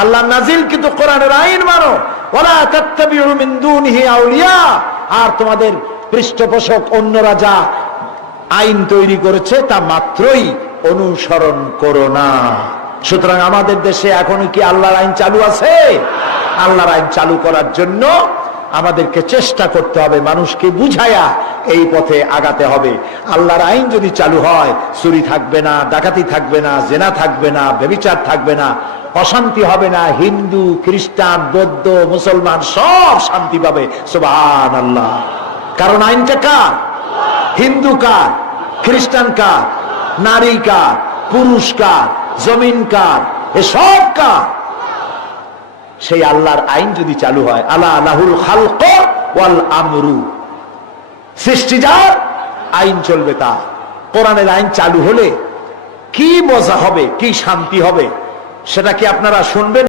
আল্লাহ নাজিল কিন্তু কোরআনের আইন মানো, ওয়ালা তাত্তাবিউ মিন দুনিহি আউলিয়া, আর তোমাদের পৃষ্ঠপোষক অন্যরা যা আইন তৈরি করেছে তা মাত্রই অনুসরণ করো না। সুতরাং আমাদের দেশে এখনো কি আল্লাহর আইন চালু আছে? আল্লাহর আইন চালু করার জন্য আমাদেরকে চেষ্টা করতে হবে, মানুষকে বুঝায়া এই পথে আগাতে হবে। আল্লাহর আইন যদি চালু হয়, চুরি থাকবে না, ডাকাতি থাকবে না, জেনা থাকবে না, ব্যভিচার থাকবে না, অশান্তি হবে না, হিন্দু খ্রিস্টান বৌদ্ধ মুসলমান সব শান্তি পাবে। সুবহানাল্লাহ। কারণ আইনটা কার? হিন্দু কার? খ্রিস্টান কার? নারী কার? পুরুষ কার? জমিন কার? এসব কার? সেই আল্লাহর আইন যদি চালু হয়, আলা লাহুল খালক ওয়াল আমরু, সৃষ্টি যার, আইন চলবে তার। কোরআনের আইন চালু হলে কি মজা হবে, কি শান্তি হবে, সেটা কি আপনারা শুনবেন?